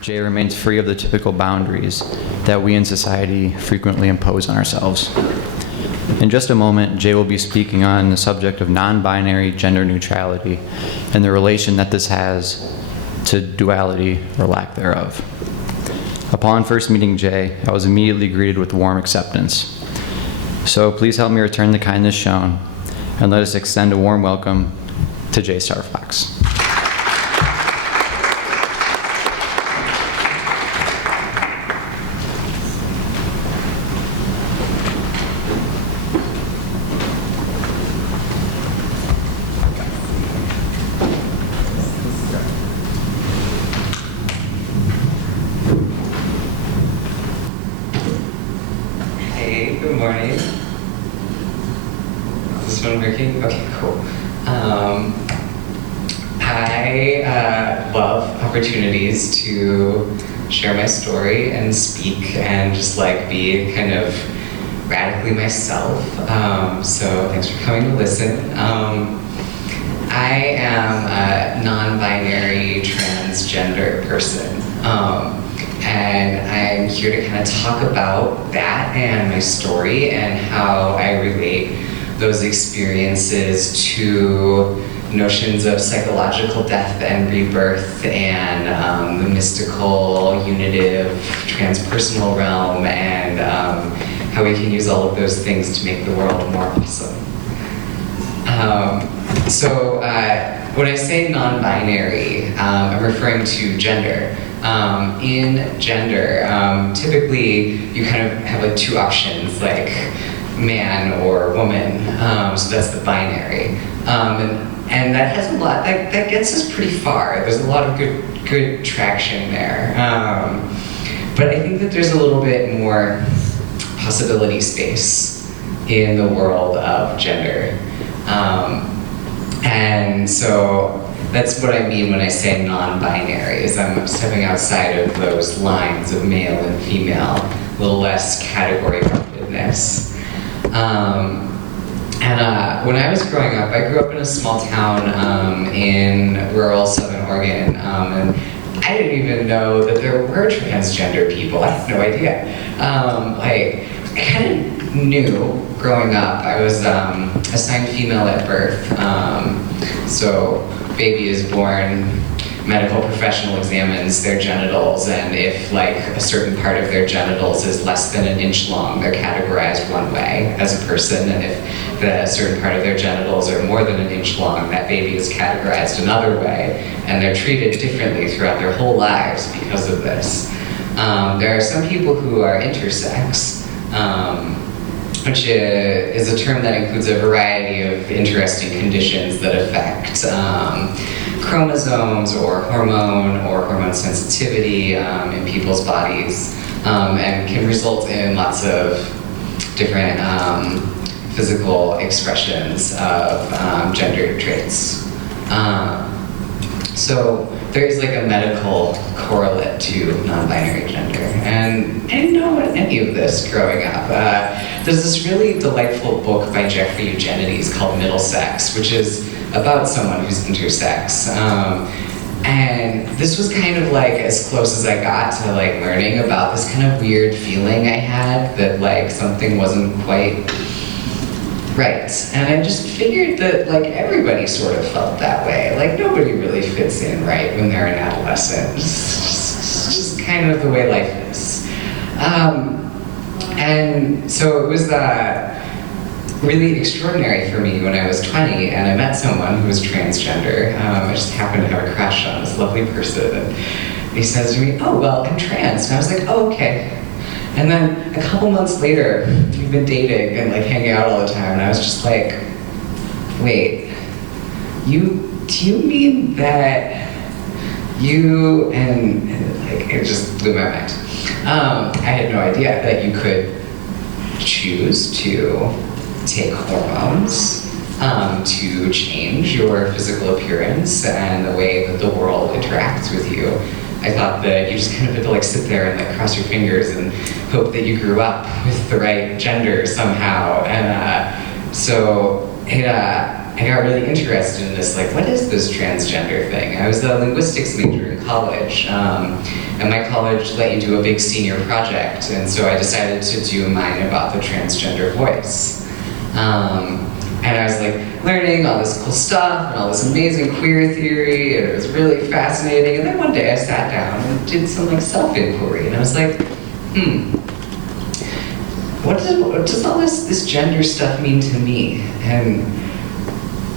Jay remains free of the typical boundaries that we in society frequently impose on ourselves. In just a moment, Jay will be speaking on the subject of non-binary gender neutrality and the relation that this has to duality or lack thereof. Upon first meeting Jay, I was immediately greeted with warm acceptance. So please help me return the kindness shown, and let us extend a warm welcome to Jay Star Fox. Good morning. Is this one working? Okay, cool. I love opportunities to share my story and speak and just like be kind of radically myself. So thanks for coming to listen. I am a non-binary transgender person. And I'm here to kind of talk about that and my story and how I relate those experiences to notions of psychological death and rebirth and the mystical, unitive, transpersonal realm and how we can use all of those things to make the world more awesome. When I say non-binary, I'm referring to gender. In gender, typically you kind of have like two options, like man or woman, so that's the binary. And that has a lot, that gets us pretty far. There's a lot of good traction there. But I think that there's a little bit more possibility space in the world of gender. And so that's what I mean when I say non-binary, is I'm stepping outside of those lines of male and female, a little less category-roundedness. When I was growing up, I grew up in a small town in rural Southern Oregon, and I didn't even know that there were transgender people. I had no idea. I kind of knew growing up. I was assigned female at birth, so baby is born, medical professional examines their genitals, and if like a certain part of their genitals is less than an inch long, they're categorized one way as a person, and if a certain part of their genitals are more than an inch long, that baby is categorized another way, and they're treated differently throughout their whole lives because of this. There are some people who are intersex, which is a term that includes a variety of interesting conditions that affect chromosomes or hormone sensitivity in people's bodies, and can result in lots of different physical expressions of gender traits. So there is like a medical correlate to non-binary gender, and I didn't know any of this growing up. There's this really delightful book by Jeffrey Eugenides called Middlesex, which is about someone who's intersex. And this was kind of like as close as I got to like learning about this kind of weird feeling I had that like something wasn't quite right. And I just figured that like everybody sort of felt that way. Like nobody really fits in right when they're an adolescent. It's just kind of the way life is. And so it was really extraordinary for me when I was 20 and I met someone who was transgender. I just happened to have a crush on this lovely person. And he says to me, "Oh, well, I'm trans." And I was like, "Oh, okay." And then a couple months later, we've been dating and like hanging out all the time, and I was just like, "Wait, do you mean that you," and like it just blew my mind. I had no idea that you could choose to take hormones to change your physical appearance and the way that the world interacts with you. I thought that you just kind of had to like sit there and like cross your fingers and hope that you grew up with the right gender somehow. And so it I got really interested in this, like, what is this transgender thing? I was a linguistics major in college, and my college let you do a big senior project, and so I decided to do mine about the transgender voice. And I was like learning all this cool stuff and all this amazing queer theory, and it was really fascinating. And then one day I sat down and did some like self-inquiry, and I was like, what does all this gender stuff mean to me? And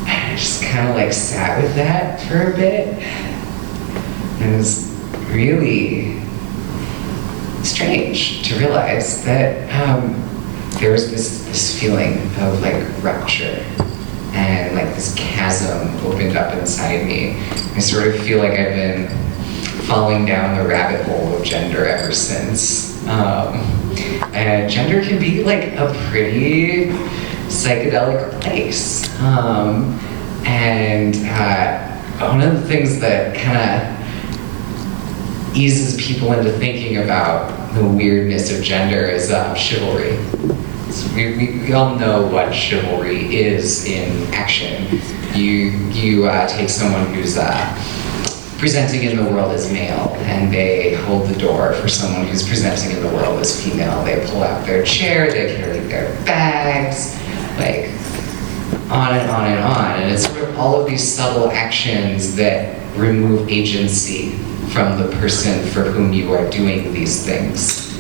I just kind of like sat with that for a bit. And it was really strange to realize that there was this feeling of like rupture, and like this chasm opened up inside me. I sort of feel like I've been falling down the rabbit hole of gender ever since. And gender can be like a pretty psychedelic place. And one of the things that kind of eases people into thinking about the weirdness of gender is chivalry. So we all know what chivalry is in action. You take someone who's presenting in the world as male, and they hold the door for someone who's presenting in the world as female. They pull out their chair, they carry their bags, like on and on and on. And it's sort of all of these subtle actions that remove agency from the person for whom you are doing these things.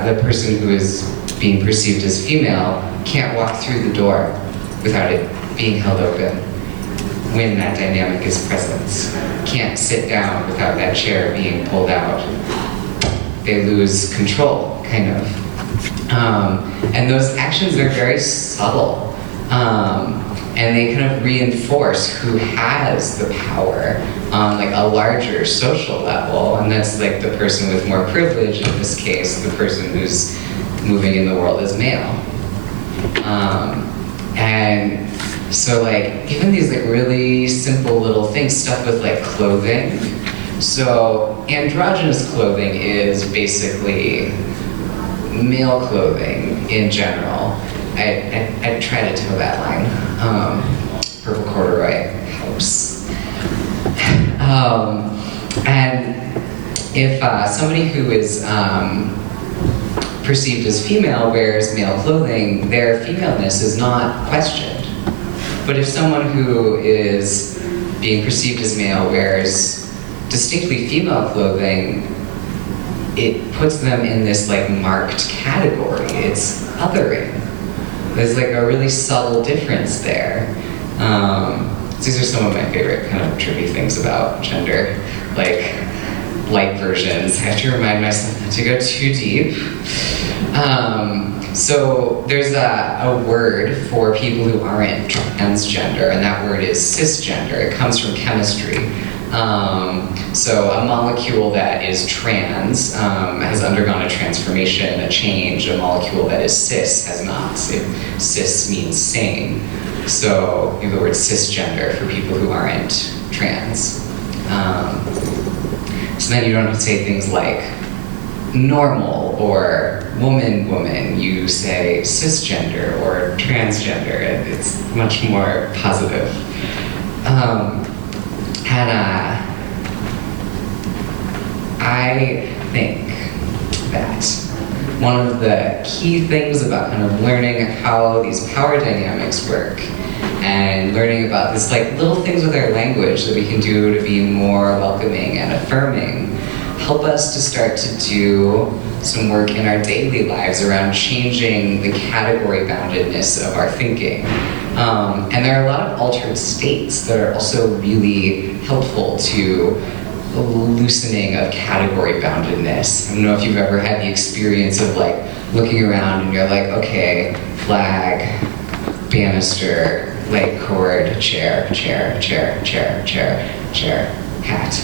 The person who is being perceived as female can't walk through the door without it being held open when that dynamic is present. Can't sit down without that chair being pulled out. They lose control, kind of. And those actions are very subtle. And they kind of reinforce who has the power on like a larger social level, and that's like the person with more privilege, in this case, the person who's moving in the world as male. And so like, even these like really simple little things, stuff with like clothing. So androgynous clothing is basically male clothing in general. I try to toe that line. Purple corduroy helps. And if somebody who is perceived as female wears male clothing, their femaleness is not questioned. But if someone who is being perceived as male wears distinctly female clothing, it puts them in this like marked category. It's othering. There's like a really subtle difference there. These are some of my favorite kind of trippy things about gender, like light versions. I have to remind myself not to go too deep. So there's a word for people who aren't transgender, and that word is cisgender. It comes from chemistry. So a molecule that is trans has undergone a transformation, a change. A molecule that is cis has not. Cis means same. So you have the word cisgender for people who aren't trans. So then you don't have to say things like normal or woman. You say cisgender or transgender, and it's much more positive. I think that one of the key things about kind of learning how these power dynamics work and learning about this like little things with our language that we can do to be more welcoming and affirming help us to start to do some work in our daily lives around changing the category boundedness of our thinking. And there are a lot of altered states that are also really helpful to the loosening of category boundedness. I don't know if you've ever had the experience of like looking around and you're like, okay, flag, banister, light cord, chair, hat.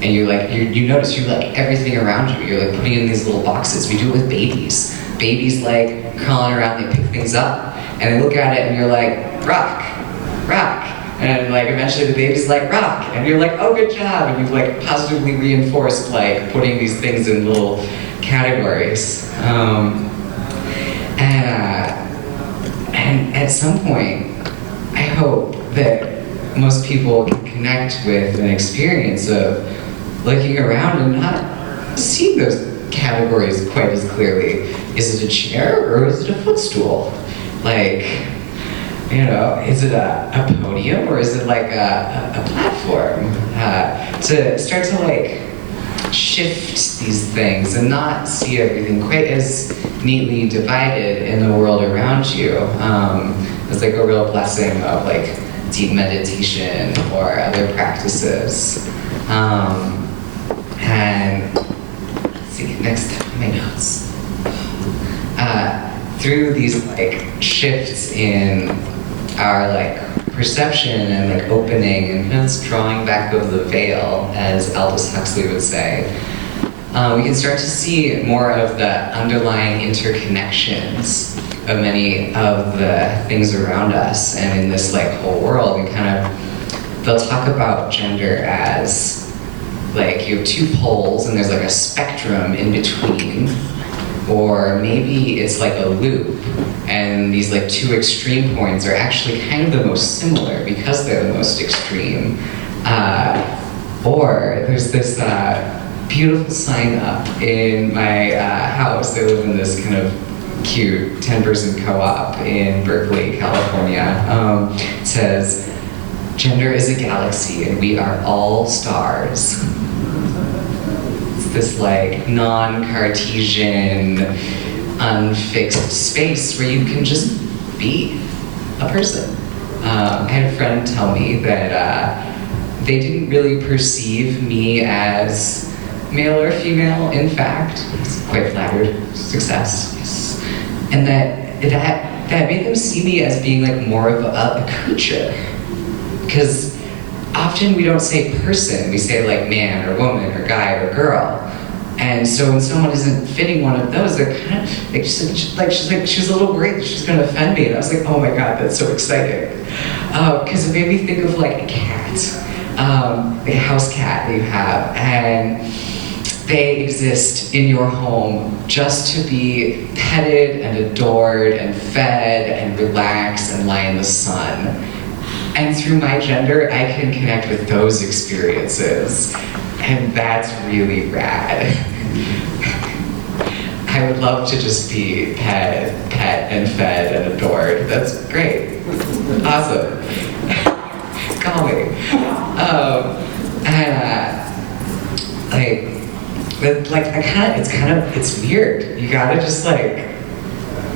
And you're like, you notice you like everything around you. You're like putting in these little boxes. We do it with babies. Babies like crawling around, they pick things up, and they look at it and you're like, rock. And like eventually the baby's like, rock. And you're like, oh, good job. And you've like positively reinforced like putting these things in little categories. And at some point, I hope that most people can connect with an experience of looking around and not seeing those categories quite as clearly. Is it a chair or is it a footstool? Like, you know, is it a podium or is it like a platform? To start to like shift these things and not see everything quite as neatly divided in the world around you. It's like a real blessing of like deep meditation or other practices. And let's see, next my notes. Through these like shifts in our like perception and like opening and this drawing back of the veil, as Aldous Huxley would say, we can start to see more of the underlying interconnections of many of the things around us and in this like whole world. And kind of, they'll talk about gender as like you have two poles and there's like a spectrum in between. Or maybe it's like a loop, and these like two extreme points are actually kind of the most similar because they're the most extreme. Or there's this beautiful sign up in my house. I live in this kind of cute 10-person co-op in Berkeley, California. It says, "Gender is a galaxy and we are all stars." This like non-Cartesian, unfixed space where you can just be a person. I had a friend tell me that they didn't really perceive me as male or female. In fact, I was quite flattered. Success, yes. And that made them see me as being like more of a creature, because often we don't say person, we say like man or woman or guy or girl. And so when someone isn't fitting one of those, they're kind of like, she was a little worried that she's gonna offend me. And I was like, oh my God, that's so exciting. Because it made me think of like a cat, like a house cat that you have. And they exist in your home just to be petted and adored and fed and relax and lie in the sun. And through my gender, I can connect with those experiences. And that's really rad. I would love to just be pet and fed and adored. That's great. Awesome. Call me. It's weird. You gotta just like,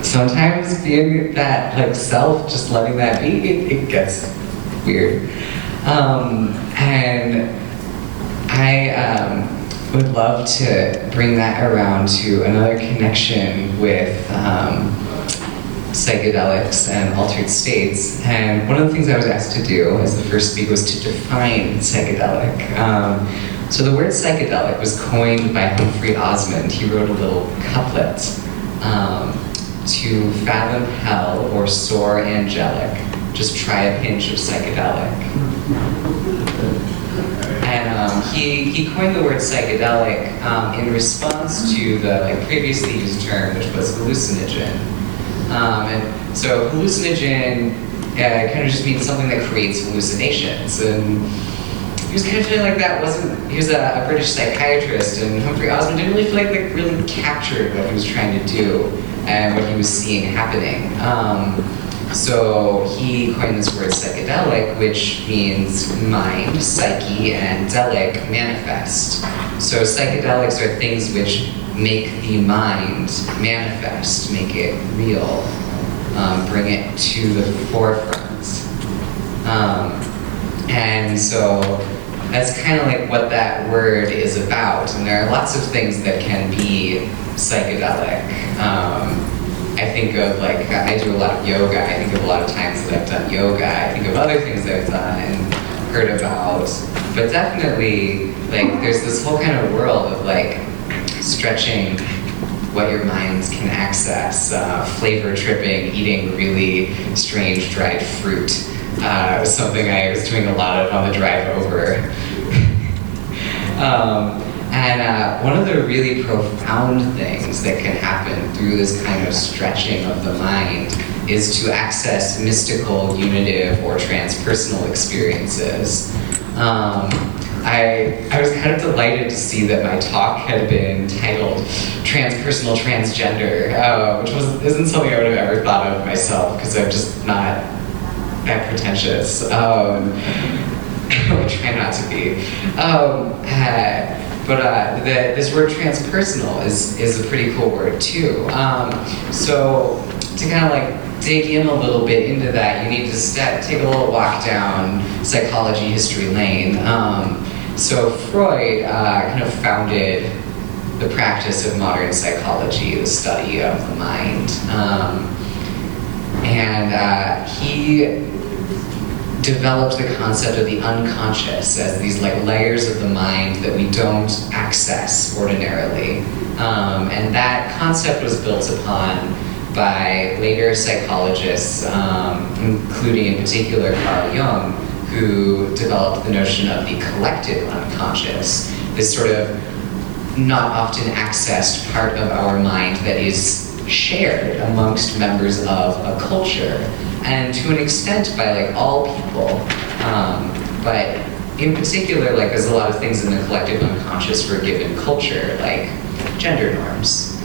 sometimes being that like self, just letting that be, it gets weird. And I would love to bring that around to another connection with psychedelics and altered states. And one of the things I was asked to do as the first speaker was to define psychedelic. So the word psychedelic was coined by Humphrey Osmond. He wrote a little couplet, to fathom hell or soar angelic, just try a pinch of psychedelic. And he coined the word psychedelic in response to the previously used term, which was hallucinogen. And so hallucinogen kind of just means something that creates hallucinations. And he was kind of feeling like that wasn't, he was a British psychiatrist, and Humphrey Osmond didn't really feel like really captured what he was trying to do and what he was seeing happening. So he coined this word psychedelic, which means mind, psyche, and delic, manifest. So psychedelics are things which make the mind manifest, make it real, bring it to the forefront. And so that's kind of like what that word is about. And there are lots of things that can be psychedelic. I think of I do a lot of yoga. I think of a lot of times that I've done yoga. I think of other things that I've done and heard about. But definitely, there's this whole kind of world of stretching what your mind can access, flavor tripping, eating really strange dried fruit. Was something I was doing a lot of on the drive over. And one of the really profound things that can happen through this kind of stretching of the mind is to access mystical, unitive, or transpersonal experiences. I was kind of delighted to see that my talk had been titled Transpersonal Transgender, which isn't something I would have ever thought of myself, because I'm just not that pretentious. I try not to be. But this word transpersonal is a pretty cool word too. So to kind of like dig in a little bit into that, you need to take a little walk down psychology history lane. So Freud kind of founded the practice of modern psychology, the study of the mind. And he developed the concept of the unconscious as these like layers of the mind that we don't access ordinarily. And that concept was built upon by later psychologists, including in particular Carl Jung, who developed the notion of the collective unconscious, this sort of not often accessed part of our mind that is shared amongst members of a culture, and to an extent by like all people. But in particular, like there's a lot of things in the collective unconscious for a given culture, like gender norms.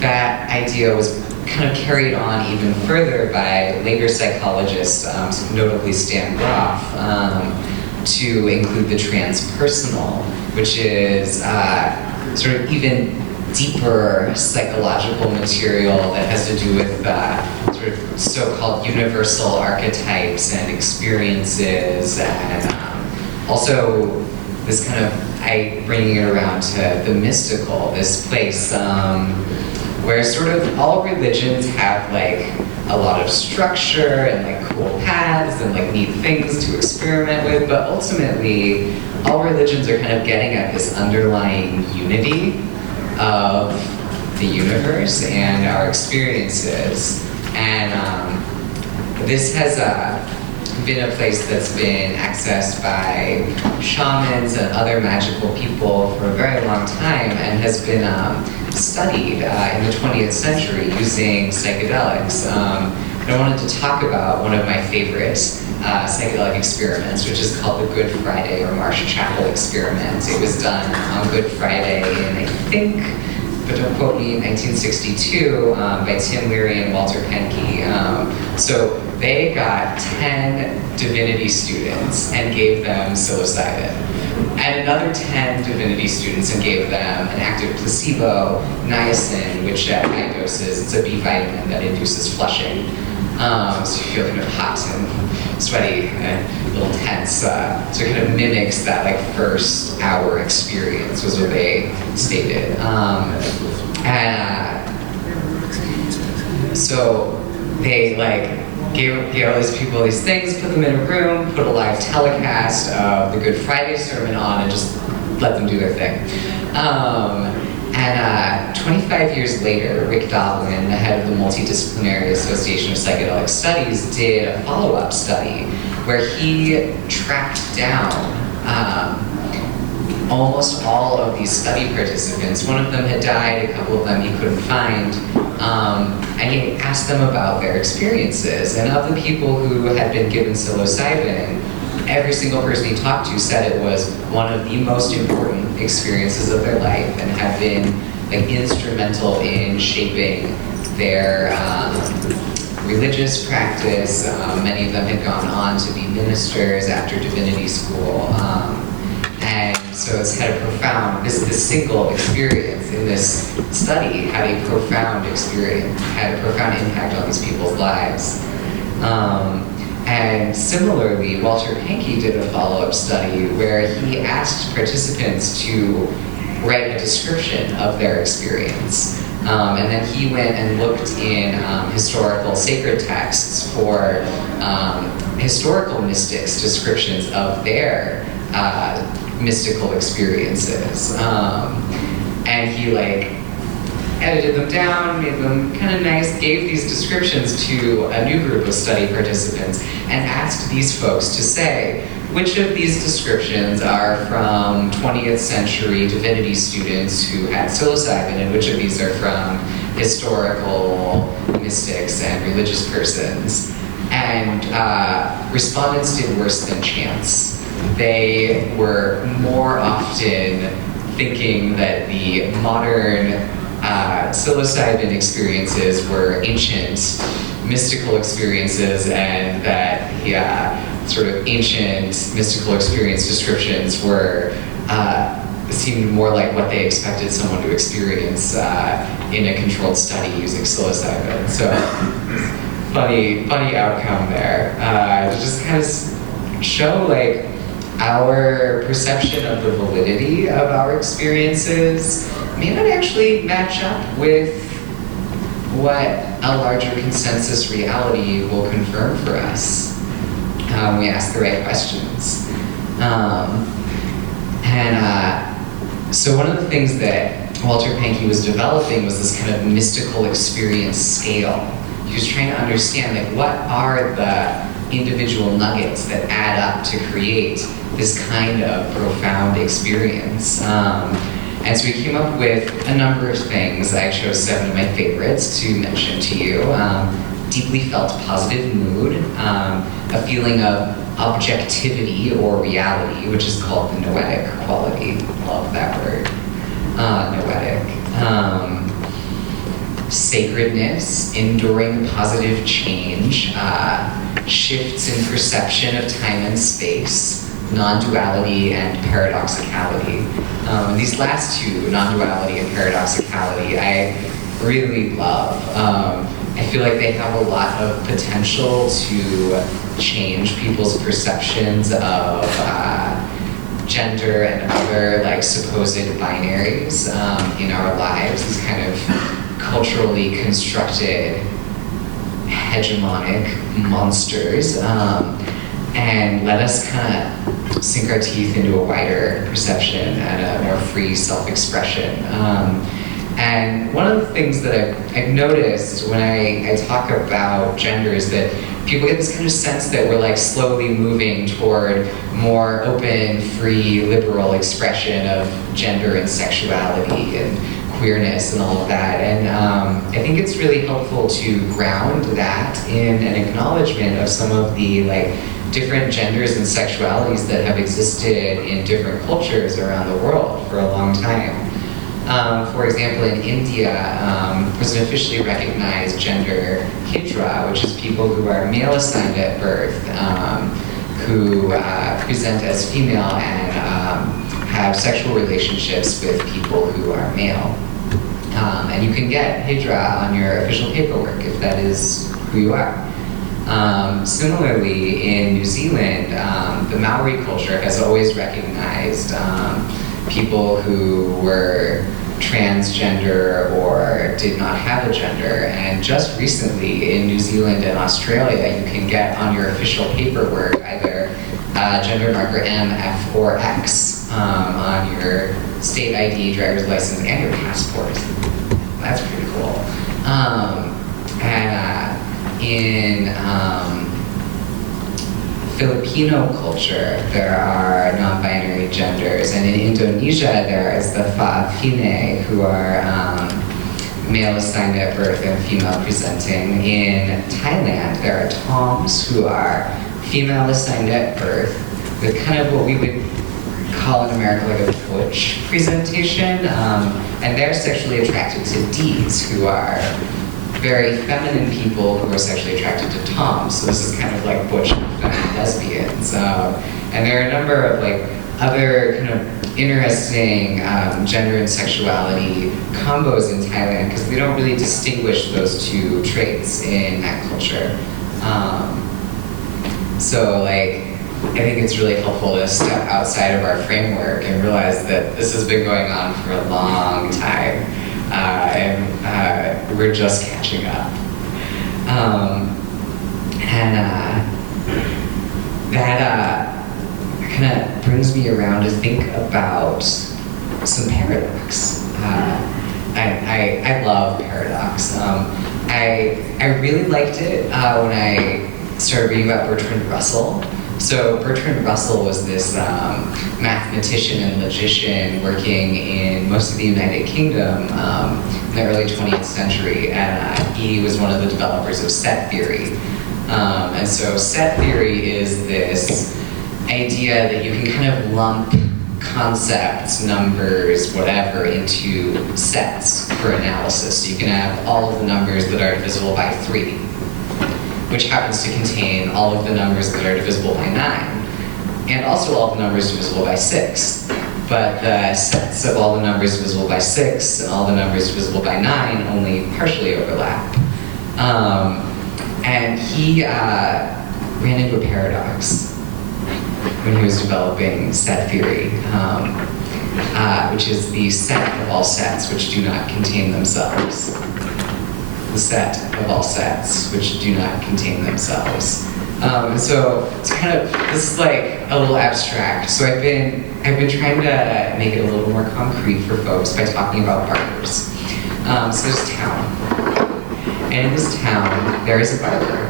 That idea was kind of carried on even further by later psychologists, notably Stan Grof, to include the transpersonal, which is sort of even deeper psychological material that has to do with sort of so-called universal archetypes and experiences, and also this kind of bringing it around to the mystical, this place where sort of all religions have like a lot of structure and like cool paths and like neat things to experiment with, but ultimately all religions are kind of getting at this underlying unity of the universe and our experiences. And this has been a place that's been accessed by shamans and other magical people for a very long time, and has been studied in the 20th century using psychedelics. And I wanted to talk about one of my favorite psychedelic experiments, which is called the Good Friday or Marsh Chapel experiment. It was done on Good Friday in, I think, but don't quote me, 1962 by Tim Leary and Walter Penke. So they got 10 divinity students and gave them psilocybin, and another 10 divinity students and gave them an active placebo, niacin, which at high doses, it's a B vitamin that induces flushing. So you feel kind of hot and sweaty and a little tense. So it kind of mimics that like first hour experience, was what they stated. So they like gave all these people these things, put them in a room, put a live telecast of the Good Friday sermon on, and just let them do their thing. And 25 years later, Rick Doblin, the head of the Multidisciplinary Association of Psychedelic Studies, did a follow-up study where he tracked down almost all of these study participants. One of them had died, a couple of them he couldn't find, and he asked them about their experiences. And of the people who had been given psilocybin, every single person he talked to said it was one of the most important experiences of their life and had been like instrumental in shaping their religious practice. Many of them had gone on to be ministers after divinity school. And so it's had a profound, this single experience in this study had a profound experience, had a profound impact on these people's lives. And similarly, Walter Penke did a follow-up study where he asked participants to write a description of their experience. And then he went and looked in historical sacred texts for historical mystics' descriptions of their mystical experiences. And he like edited them down, made them kind of nice, gave these descriptions to a new group of study participants, and asked these folks to say, which of these descriptions are from 20th century divinity students who had psilocybin, and which of these are from historical mystics and religious persons. And respondents did worse than chance. They were more often thinking that the modern psilocybin experiences were ancient mystical experiences, and that the sort of ancient mystical experience descriptions were seemed more like what they expected someone to experience in a controlled study using psilocybin. So funny outcome there. To just kind of show like our perception of the validity of our experiences may not actually match up with what a larger consensus reality will confirm for us. We ask the right questions. So one of the things that Walter Pahnke was developing was this kind of mystical experience scale. He was trying to understand like what are the individual nuggets that add up to create this kind of profound experience. And so we came up with a number of things. I chose 7 of my favorites to mention to you. Deeply felt positive mood, a feeling of objectivity or reality, which is called the noetic quality. Love that word, noetic. Sacredness, enduring positive change, shifts in perception of time and space, non-duality and paradoxicality. These last two, non-duality and paradoxicality, I really love. I feel like they have a lot of potential to change people's perceptions of gender and other like supposed binaries in our lives, these kind of culturally constructed hegemonic monsters, and let us kind of sink our teeth into a wider perception and a more free self-expression. And one of the things that I've noticed when I talk about gender is that people get this kind of sense that we're like slowly moving toward more open, free, liberal expression of gender and sexuality and queerness and all of that. And I think it's really helpful to ground that in an acknowledgement of some of the like different genders and sexualities that have existed in different cultures around the world for a long time. For example, in India, there's an officially recognized gender hijra, which is people who are male assigned at birth, who present as female and have sexual relationships with people who are male. And you can get hijra on your official paperwork if that is who you are. Similarly, in New Zealand, the Maori culture has always recognized people who were transgender or did not have a gender. And just recently in New Zealand and Australia, you can get on your official paperwork either gender marker M, F, or X on your state ID, driver's license, and your passport. That's pretty cool. In Filipino culture, there are non-binary genders, and in Indonesia, there is the Fa'afine, who are male assigned at birth and female presenting. In Thailand, there are Toms, who are female assigned at birth, with kind of what we would call in America like a butch presentation, and they're sexually attracted to Ds, who are very feminine people who are sexually attracted to Toms. So this is kind of like butch feminine lesbians. And there are a number of like other kind of interesting gender and sexuality combos in Thailand, because we don't really distinguish those two traits in that culture. So like, I think it's really helpful to step outside of our framework and realize that this has been going on for a long time. And we're just catching up. That kind of brings me around to think about some paradox. I love paradox. I really liked it when I started reading about Bertrand Russell. So Bertrand Russell was this mathematician and logician working in most of the United Kingdom in the early 20th century, and he was one of the developers of set theory. And so set theory is this idea that you can kind of lump concepts, numbers, whatever, into sets for analysis. So you can have all of the numbers that are divisible by 3, which happens to contain all of the numbers that are divisible by 9, and also all of the numbers divisible by 6. But the sets of all the numbers divisible by 6 and all the numbers divisible by 9 only partially overlap. And he ran into a paradox when he was developing set theory, which is the set of all sets which do not contain themselves. The set of all sets which do not contain themselves. So it's kind of, this is like a little abstract. So I've been trying to make it a little more concrete for folks by talking about barbers. So there's a town, and in this town there is a barber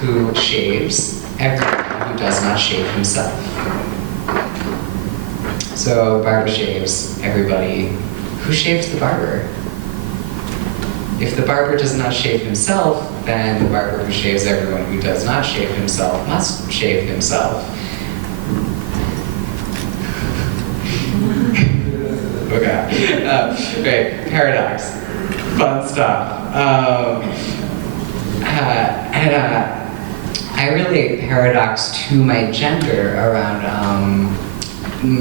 who shaves everyone who does not shave himself. So the barber shaves everybody. Who shaves the barber? If the barber does not shave himself, then the barber who shaves everyone who does not shave himself must shave himself. Okay. Right. Paradox. Fun stuff. I relate paradox to my gender around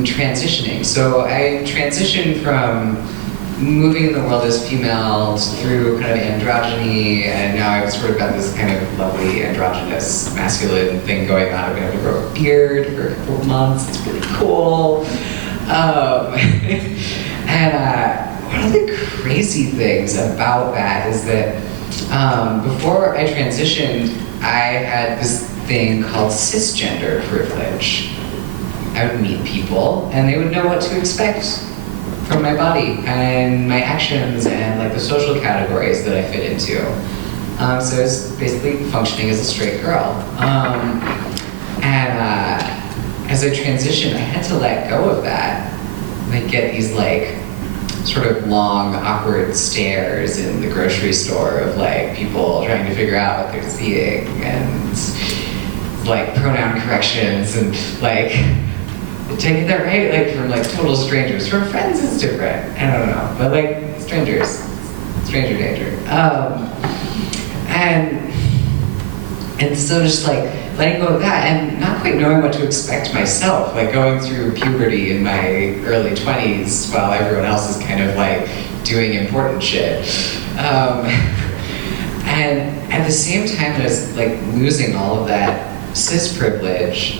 transitioning. So I transitioned from moving in the world as female through kind of androgyny, and now I've sort of got this kind of lovely androgynous masculine thing going on. I've been able to grow a beard for a couple of months. It's really cool. And one of the crazy things about that is that before I transitioned, I had this thing called cisgender privilege. I would meet people, and they would know what to expect from my body and my actions and like the social categories that I fit into. So it's basically functioning as a straight girl. As I transitioned, I had to let go of that. And I get these like sort of long, awkward stares in the grocery store of like people trying to figure out what they're seeing, and like pronoun corrections and like taking that right, like from like total strangers. From friends it's different. I don't know, but like strangers, stranger danger. And so just like letting go of that and not quite knowing what to expect myself, like going through puberty in my early 20s while everyone else is kind of like doing important shit. And at the same time that I was like losing all of that cis privilege,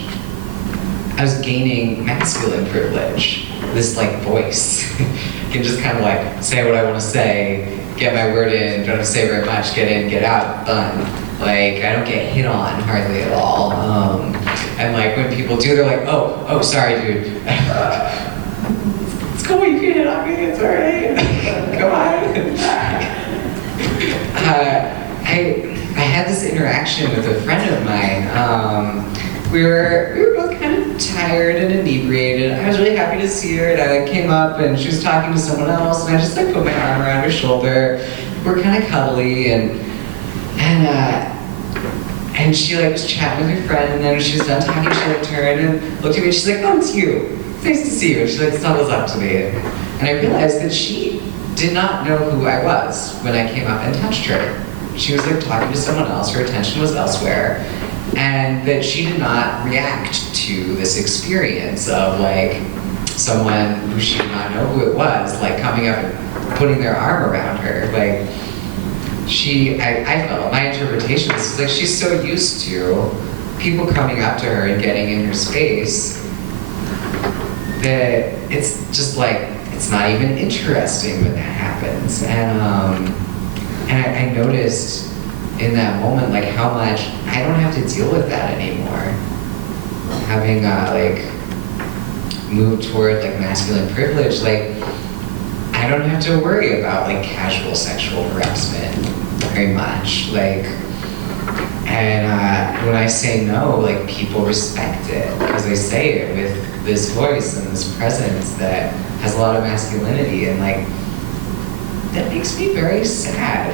I was gaining masculine privilege, this like voice. I can just kind of like say what I want to say, get my word in, don't have to say very much, get in, get out, done. Like, I don't get hit on hardly at all. And like when people do, they're like, oh, sorry, dude. It's cool, you can hit on me, it's all right. Come on. I had this interaction with a friend of mine. We were both kind of tired and inebriated. I was really happy to see her, and I came up and she was talking to someone else, and I just like put my arm around her shoulder. We're kind of cuddly, and she like was chatting with her friend, and then when she was done talking, she like turned and looked at me, and she's like, "Oh, it's you. It's nice to see you." And she like snuggles up to me, and I realized that she did not know who I was when I came up and touched her. She was like talking to someone else. Her attention was elsewhere. And that she did not react to this experience of like someone who she did not know who it was, like coming up and putting their arm around her. Like I felt, my interpretation was like she's so used to people coming up to her and getting in her space that it's just like, it's not even interesting when that happens. And I noticed in that moment, like how much I don't have to deal with that anymore. Having like moved toward like masculine privilege, like I don't have to worry about like casual sexual harassment very much. Like, and when I I say no, like people respect it because I say it with this voice and this presence that has a lot of masculinity, and like that makes me very sad.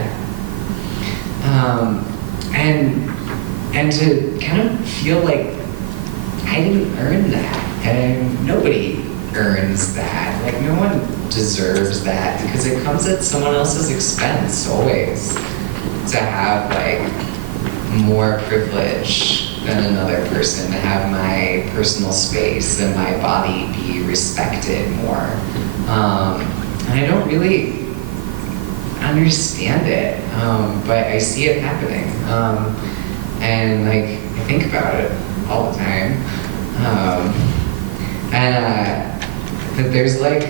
And to kind of feel like I didn't earn that, and nobody earns that. Like no one deserves that because it comes at someone else's expense always. To have like more privilege than another person, to have my personal space and my body be respected more. And I don't really understand it, but I see it happening. And like, I think about it all the time. That there's like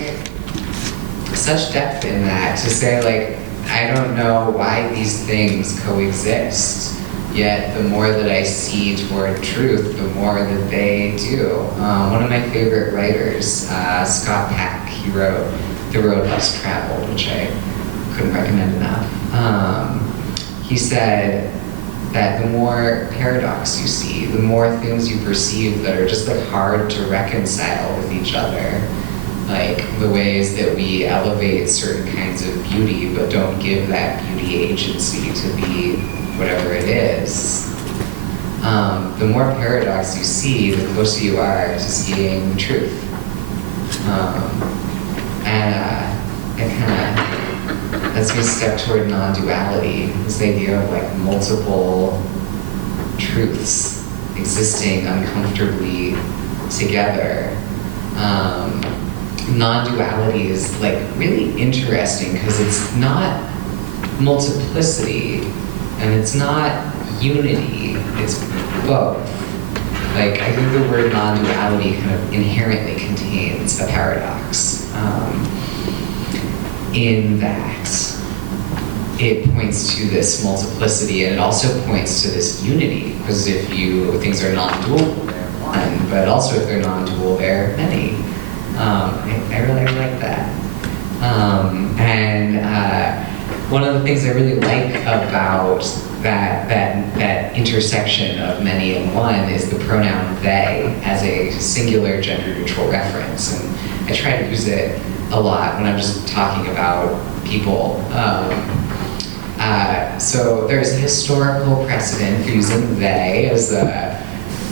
such depth in that to say like, I don't know why these things coexist, yet the more that I see toward truth, the more that they do. One of my favorite writers, Scott Peck, he wrote The Road Less Traveled, which I couldn't recommend enough. He said that the more paradox you see, the more things you perceive that are just like hard to reconcile with each other, like the ways that we elevate certain kinds of beauty but don't give that beauty agency to be whatever it is. The more paradox you see, the closer you are to seeing the truth. It kind of lets me step toward non-duality, this idea of like multiple truths existing uncomfortably together. Non-duality is like really interesting because it's not multiplicity and it's not unity, it's both. Like I think the word non-duality kind of inherently contains a paradox in that it points to this multiplicity and it also points to this unity, because if things are non-dual, they're one, but also if they're non-dual, they're many. I really like that. One of the things I really like about that intersection of many and one is the pronoun they as a singular gender-neutral reference, and I try to use it a lot when I'm just talking about people. So there's a historical precedent for using they as a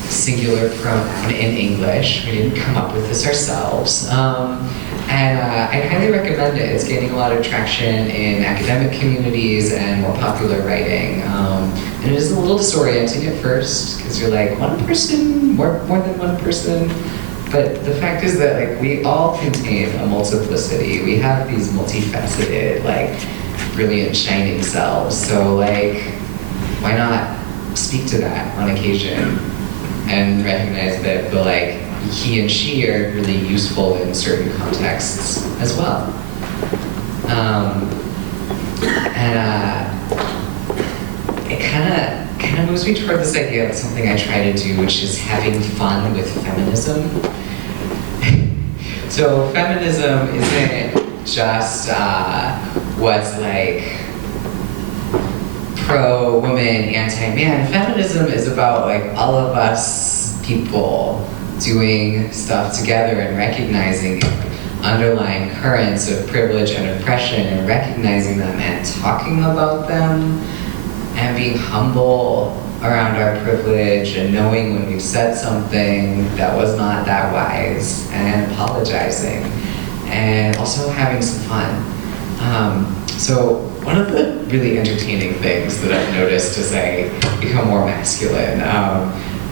singular pronoun in English. We didn't come up with this ourselves. I highly recommend it. It's gaining a lot of traction in academic communities and more popular writing. And it is a little disorienting at first, because you're like, one person, more than one person. But the fact is that like we all contain a multiplicity. We have these multifaceted, like, brilliant, shining selves. So like, why not speak to that on occasion and recognize that the like he and she are really useful in certain contexts as well. It kind of moves me toward this idea of something I try to do, which is having fun with feminism. So feminism isn't just what's like pro-woman, anti-man. Feminism is about like all of us people doing stuff together and recognizing underlying currents of privilege and oppression and recognizing them and talking about them and being humble around our privilege and knowing when we've said something that was not that wise and apologizing and also having some fun. So one of the really entertaining things that I've noticed as I become more masculine,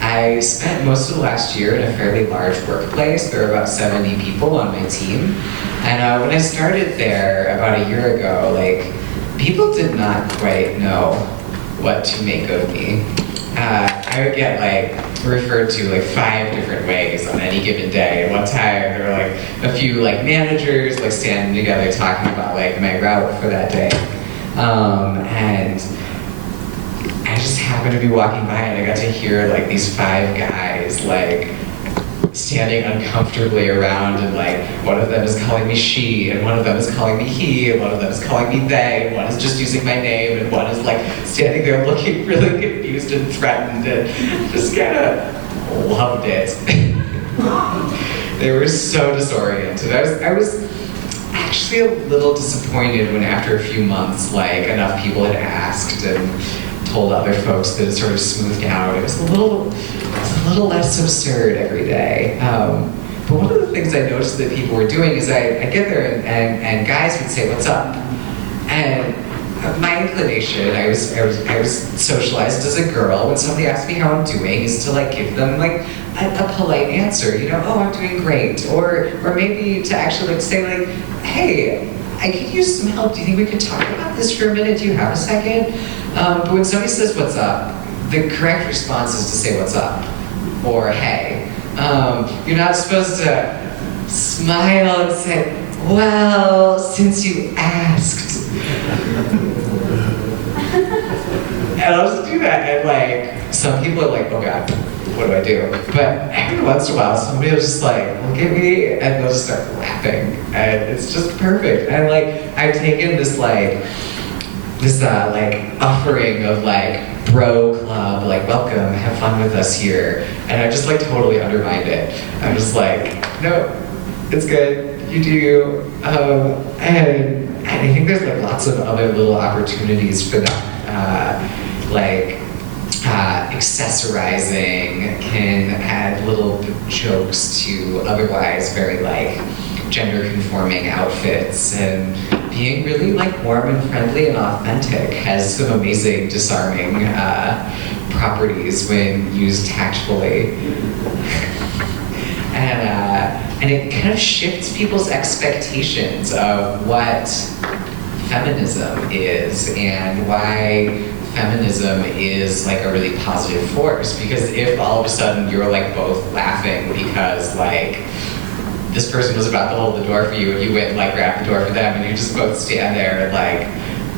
I spent most of the last year in a fairly large workplace. There were about 70 people on my team. And when I started there about a year ago, like, people did not quite know what to make of me. I would get like referred to like 5 different ways on any given day. And one time there were like a few like managers like standing together talking about like my route for that day. And I just happened to be walking by and I got to hear like these 5 guys like standing uncomfortably around, and like one of them is calling me she, and one of them is calling me he, and one of them is calling me they, and one is just using my name, and one is like standing there looking really confused and threatened, and just kind of loved it. They were so disoriented. I was actually a little disappointed when after a few months, like enough people had asked and told other folks that it sort of smoothed out. It was a little less absurd every day. But one of the things I noticed that people were doing is I'd get there and guys would say, "What's up?" And my inclination, I was socialized as a girl. When somebody asked me how I'm doing, is to like give them like a polite answer. You know, "Oh, I'm doing great," or maybe to actually like say like, "Hey, I could use some help. Do you think we could talk about this for a minute? Do you have a second?" But when somebody says "What's up," the correct response is to say "What's up?" or "Hey." You're not supposed to smile and say, "Well, since you asked." And I'll just do that, and like, some people are like, "Oh God, what do I do?" But every once in a while, somebody will just like, look at me, and they'll just start laughing, and it's just perfect. And like, I've taken this like offering of like, bro club, like, welcome, have fun with us here, and I just like totally undermined it. I'm just like, no, it's good, you do you. And I think there's like lots of other little opportunities for that. Accessorizing can add little jokes to otherwise very like gender conforming outfits, and being really like warm and friendly and authentic has some amazing disarming properties when used tactfully. And it kind of shifts people's expectations of what feminism is and why feminism is like a really positive force. Because if all of a sudden you're like both laughing because like this person was about to hold the door for you and you went and like grabbed the door for them, and you just both stand there and like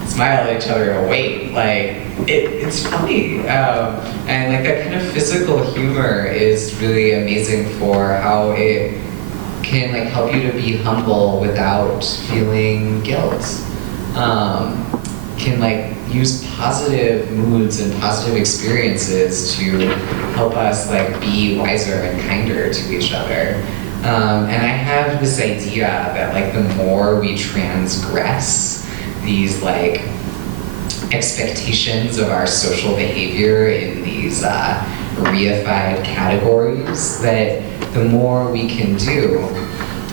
smile at each other and wait, like it's funny. And like that kind of physical humor is really amazing for how it can like help you to be humble without feeling guilt. Can like use positive moods and positive experiences to help us like be wiser and kinder to each other. And I have this idea that like the more we transgress these like expectations of our social behavior in these reified categories, that the more we can do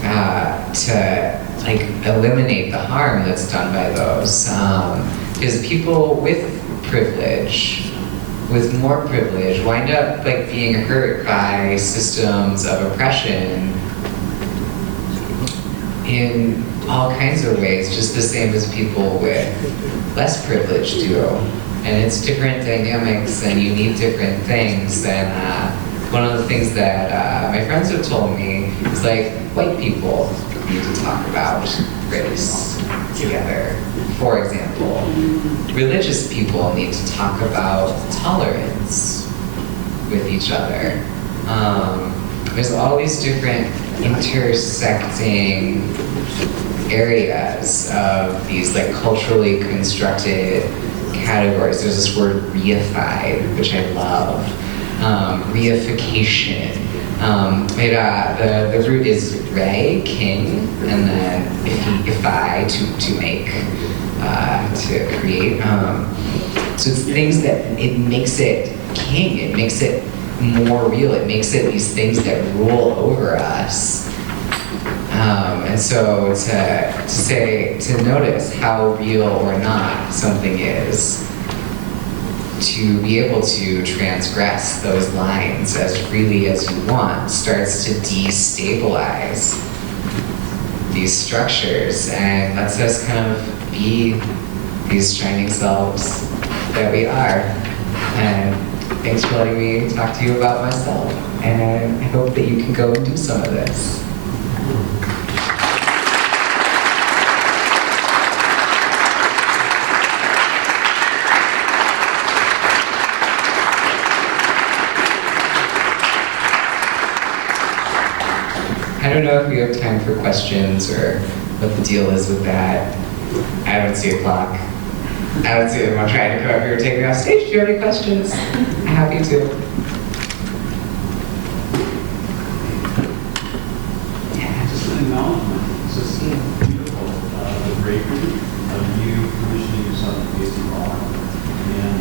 to like eliminate the harm that's done by those. Because people with privilege, with more privilege, wind up like being hurt by systems of oppression in all kinds of ways, just the same as people with less privilege do. And it's different dynamics, and you need different things. And one of the things that my friends have told me is like, white people need to talk about race together. For example, religious people need to talk about tolerance with each other. There's all these different intersecting areas of these like culturally constructed categories. There's this word reified, which I love. Reification. The root is re, king, and then ify, to make, to create. So it's things that it makes it king, it makes it more real, it makes it these things that rule over us. And so to notice how real or not something is, to be able to transgress those lines as freely as you want, starts to destabilize these structures and lets us kind of be these shining selves that we are. And thanks for letting me talk to you about myself. And I hope that you can go and do some of this. I don't know if we have time for questions or what the deal is with that. I don't see a clock. I don't see anyone trying to come up here and take me off stage. Do you have any questions? I'm happy to. Just an acknowledgement. It's just beautiful. The bravery of you positioning yourself to be a law. And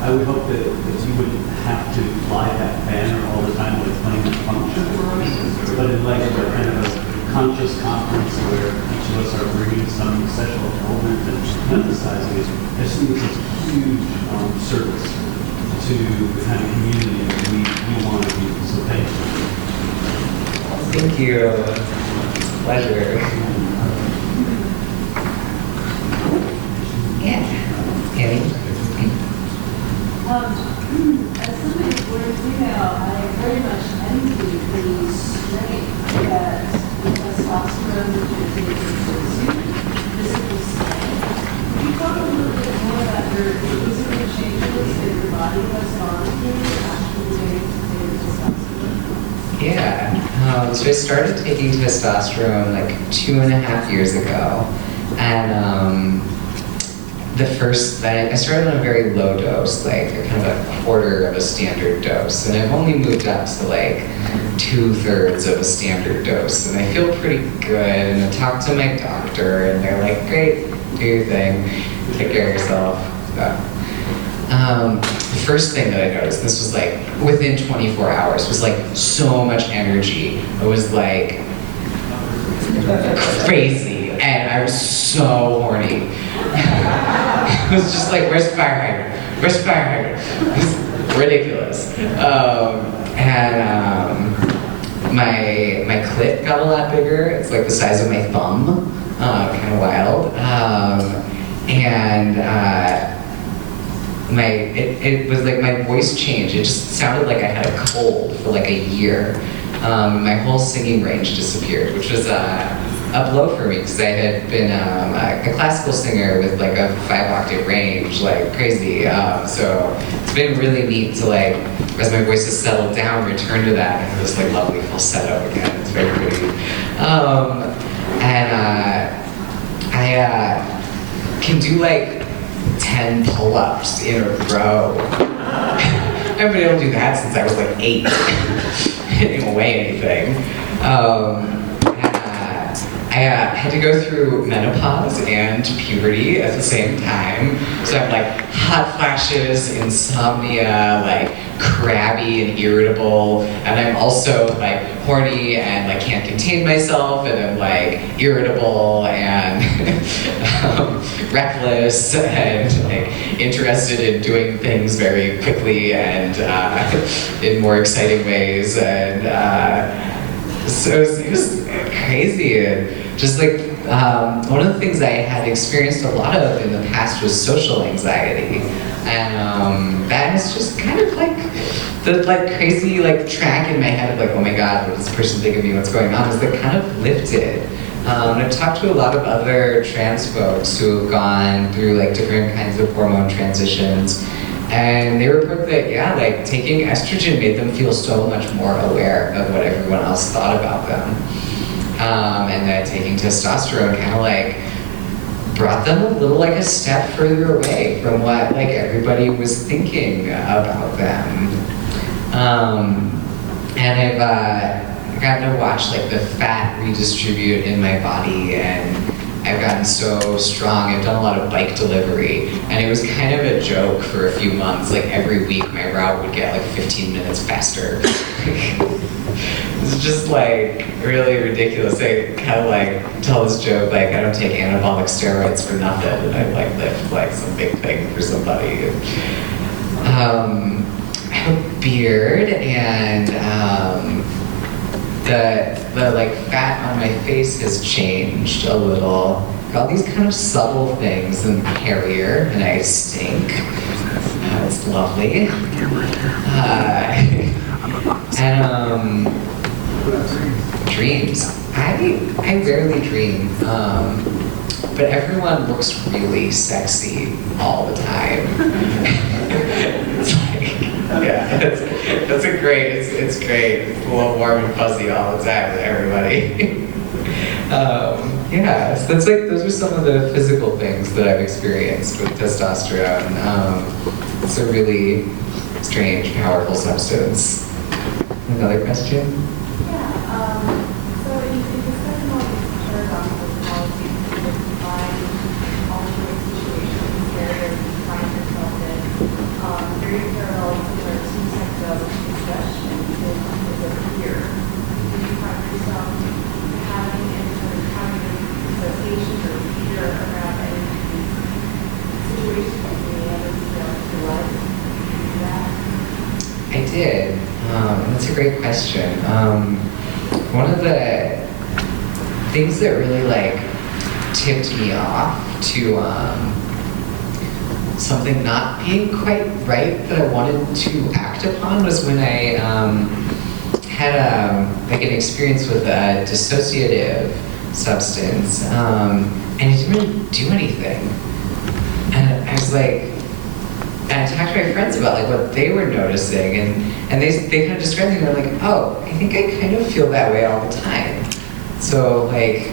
I would hope that you wouldn't have to fly that banner all the time when it's playing that function for us, but in like a kind of a conscious conference where each of us are bringing some sexual element and emphasizing it. I just think it's a huge service to the kind of community that we want to be. So thank you. Thank you. It's a pleasure. Yeah. Annie? As somebody who's born female, I very much envy the strength that the testosterone that you're taking gives you, physical strength. Can you talk a little bit more about your physical changes that your body has gone through after beginning to take testosterone? Yeah. So I started taking testosterone like 2.5 years ago. And I started on a very low dose, like kind of a quarter of a standard dose. And I've only moved up to like 2/3 of a standard dose. And I feel pretty good. And I talked to my doctor and they're like, great, do your thing, take care of yourself. So, the first thing that I noticed, this was like within 24 hours, was like so much energy. It was like crazy. And I was so horny. It was just like, where's the fire hydrant? Where's the fire hydrant? It was ridiculous. My clit got a lot bigger. It's like the size of my thumb, kind of wild. It was like my voice changed. It just sounded like I had a cold for like a year. My whole singing range disappeared, which was a blow for me because I had been a classical singer with like a 5-octave range, like crazy. So it's been really neat to like, as my voice has settled down, return to that and this like lovely falsetto again. It's very pretty. I can do like 10 pull-ups in a row. I've been able to do that since I was like 8. I didn't weigh anything. I had to go through menopause and puberty at the same time. So I have like hot flashes, insomnia, like crabby and irritable. And I'm also like horny and like can't contain myself. And I'm like irritable and reckless and like interested in doing things very quickly and in more exciting ways. And so it was crazy. And just like one of the things I had experienced a lot of in the past was social anxiety, and that is just kind of like the like crazy like track in my head of like, oh my god, what does this person think of me? What's going on? Is like kind of lifted. I've talked to a lot of other trans folks who have gone through like different kinds of hormone transitions. And they report that, yeah, like taking estrogen made them feel so much more aware of what everyone else thought about them. And that taking testosterone kind of like brought them a little like a step further away from what like everybody was thinking about them. And I've gotten to watch like the fat redistribute in my body, and I've gotten so strong. I've done a lot of bike delivery, and it was kind of a joke for a few months. Like every week my route would get like 15 minutes faster. It's just like really ridiculous. I kind of like tell this joke, like I don't take anabolic steroids for nothing, and I like lift like some big thing for somebody. I have a beard, and the like fat on my face has changed a little. All these kind of subtle things, and hairier, and I stink. It's lovely. Dreams. I rarely dream, but everyone looks really sexy all the time. It's like, yeah, that's a great. It's great. It's a little warm and fuzzy all the time with everybody. Yeah, so that's like, those are some of the physical things that I've experienced with testosterone. It's a really strange, powerful substance. Another question? Yeah, so in discussing all these paradoxes and all of these define alternate situations where you find yourself in, very parallel to our two psychedelic discussion with the fear. Do you find yourself having any sort of cognitive association or fear around any of these situations that you may ever feel your life? Do that? I did. That's a great question. One of the things that really like tipped me off to something not being quite right that I wanted to act upon was when I had like an experience with a dissociative substance, and it didn't really do anything. And I was like, and I talked to my friends about like what they were noticing, and they kind of described it, and they're like, oh, I think I kind of feel that way all the time. So like,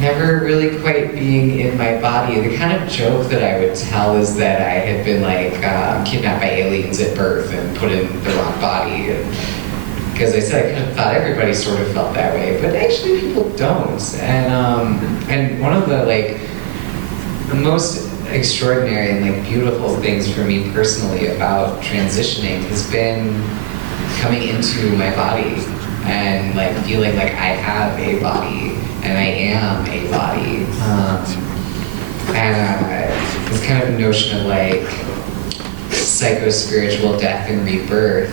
never really quite being in my body. The kind of joke that I would tell is that I had been like kidnapped by aliens at birth and put in the wrong body. Because I said I kind of thought everybody sort of felt that way, but actually people don't. And one of the like the most extraordinary and like beautiful things for me personally about transitioning has been coming into my body and like feeling like I have a body and I am a body. And this kind of notion of like psycho-spiritual death and rebirth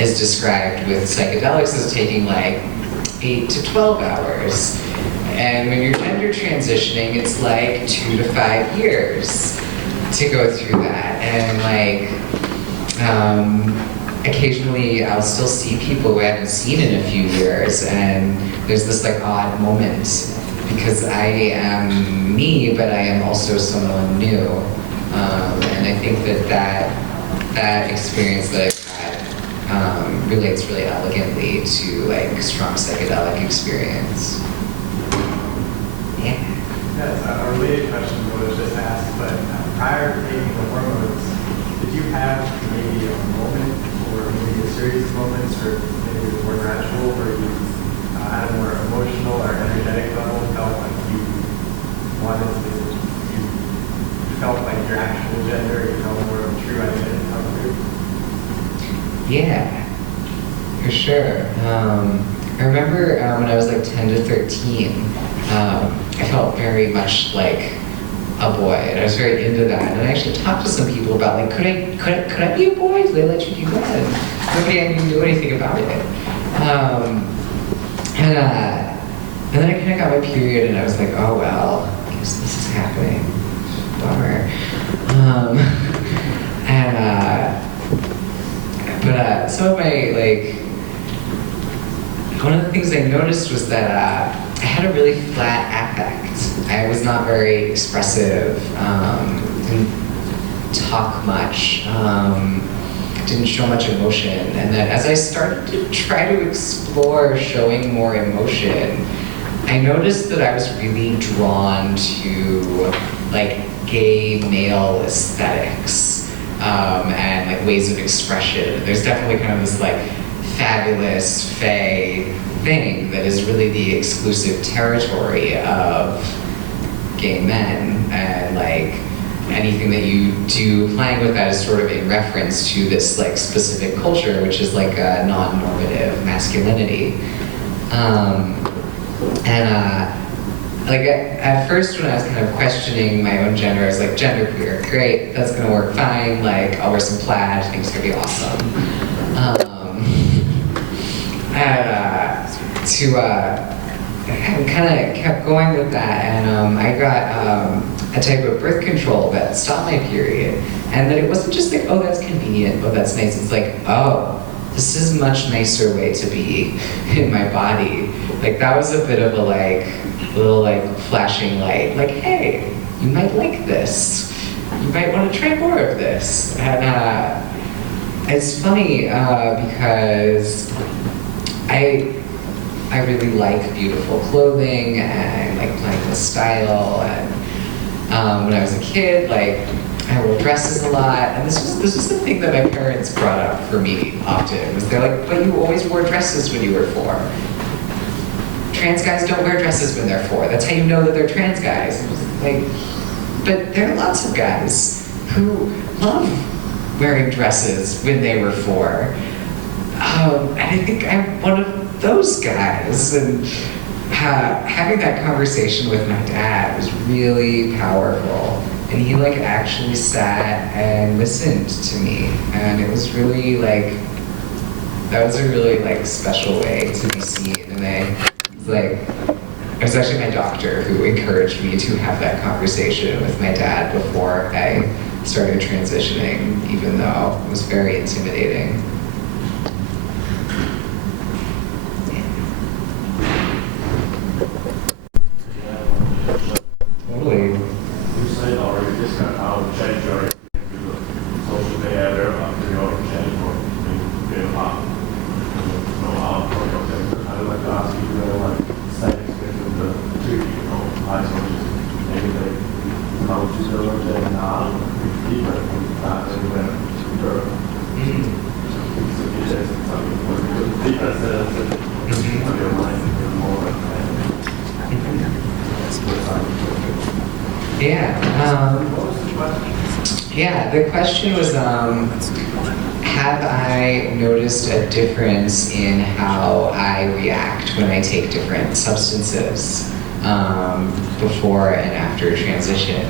is described with psychedelics as taking like 8 to 12 hours. And when you're gender transitioning, it's like 2 to 5 years to go through that. And like, occasionally I'll still see people who I haven't seen in a few years, and there's this like odd moment because I am me, but I am also someone new. And I think that experience that I've had relates really elegantly to like strong psychedelic experience. Yeah. That's a related question to what was just asked, but prior to taking the hormones, did you have maybe a moment or maybe a series of moments or maybe it was more gradual where you at a more emotional or energetic level felt like you wanted to, you felt like your actual gender, you felt more of a true identity come through? Yeah, for sure. I remember when I was like 10 to 13, I felt very much like a boy, and I was very into that. And I actually talked to some people about like, could I be a boy? Did they let you do that? And nobody I knew knew anything about it. And then I kind of got my period, and I was like, oh well, I guess this is happening. Bummer. But some of my like, one of the things I noticed was that I had a really flat affect. I was not very expressive, didn't talk much, didn't show much emotion. And then as I started to try to explore showing more emotion, I noticed that I was really drawn to like gay male aesthetics and like ways of expression. There's definitely kind of this like fabulous fey thing that is really the exclusive territory of gay men, and like anything that you do playing with that is sort of in reference to this like specific culture, which is like a non-normative masculinity. Like at first when I was kind of questioning my own gender, I was like, genderqueer, great, that's gonna work fine, like I'll wear some plaid, I think it's gonna be awesome. I kind of kept going with that, and I got a type of birth control that stopped my period, and that it wasn't just like, oh, that's convenient, oh, that's nice. It's like, oh, this is a much nicer way to be in my body. Like that was a bit of a like little like flashing light, like, hey, you might like this. You might want to try more of this. And it's funny because I really like beautiful clothing and like playing with style. And when I was a kid, like I wore dresses a lot. And this was the thing that my parents brought up for me often. Was they're like, but you always wore dresses when you were 4. Trans guys don't wear dresses when they're 4. That's how you know that they're trans guys. It was like, but there are lots of guys who love wearing dresses when they were 4. And I think I'm one of those guys. And having that conversation with my dad was really powerful. And he like actually sat and listened to me. And it was really like, that was a really like special way to be seen. And it was actually my doctor who encouraged me to have that conversation with my dad before I started transitioning, even though it was very intimidating. Totally. You said already this kind of how to change your social behavior after your change or being up. I would like to ask you, like, same experience with the treatment, isolation. Maybe how would you go and now deeper with that and when you're so you said something for the differences of your mind and more Yeah. What was the question? Yeah, the question was, have I noticed a difference in how I react when I take different substances before and after transition?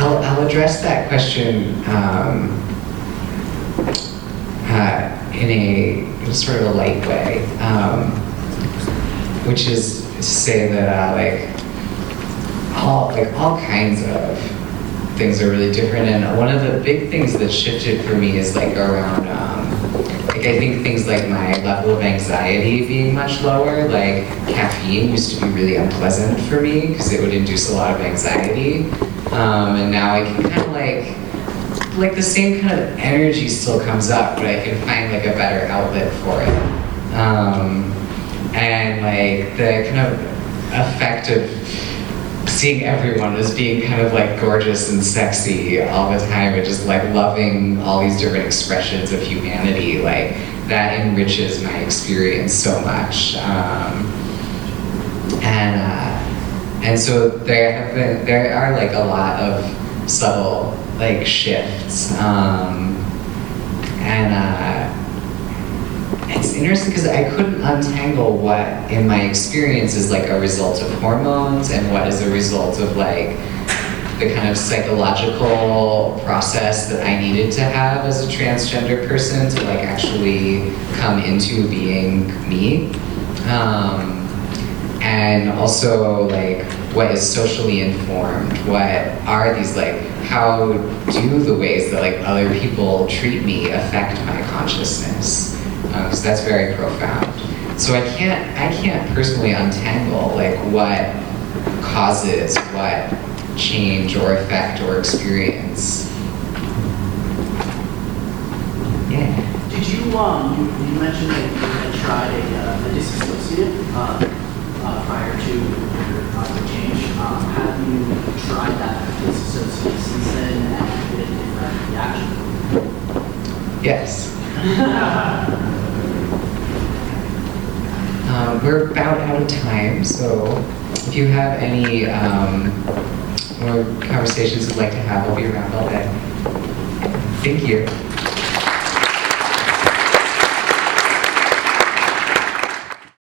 I'll address that question in a sort of a light way, which is to say that all kinds of things are really different. And one of the big things that shifted for me is like around, I think things like my level of anxiety being much lower. Like caffeine used to be really unpleasant for me because it would induce a lot of anxiety. And now I can kind of like the same kind of energy still comes up, but I can find like a better outlet for it. And like the kind of effect of seeing everyone as being kind of like gorgeous and sexy all the time and just like loving all these different expressions of humanity, like that enriches my experience so much. And so there are like a lot of subtle like shifts. It's interesting because I couldn't untangle what in my experience is like a result of hormones and what is a result of like the kind of psychological process that I needed to have as a transgender person to like actually come into being me. And also like what is socially informed, what are these like, how do the ways that like other people treat me affect my consciousness? Because that's very profound. So I can't personally untangle like what causes what change or effect or experience. Yeah. Did you you mentioned that you had tried a disassociative prior to your change. Have you tried that disassociative since then and get a different reaction? Yes. We're about out of time, so if you have any more conversations you'd like to have, I'll be around all day. Thank you.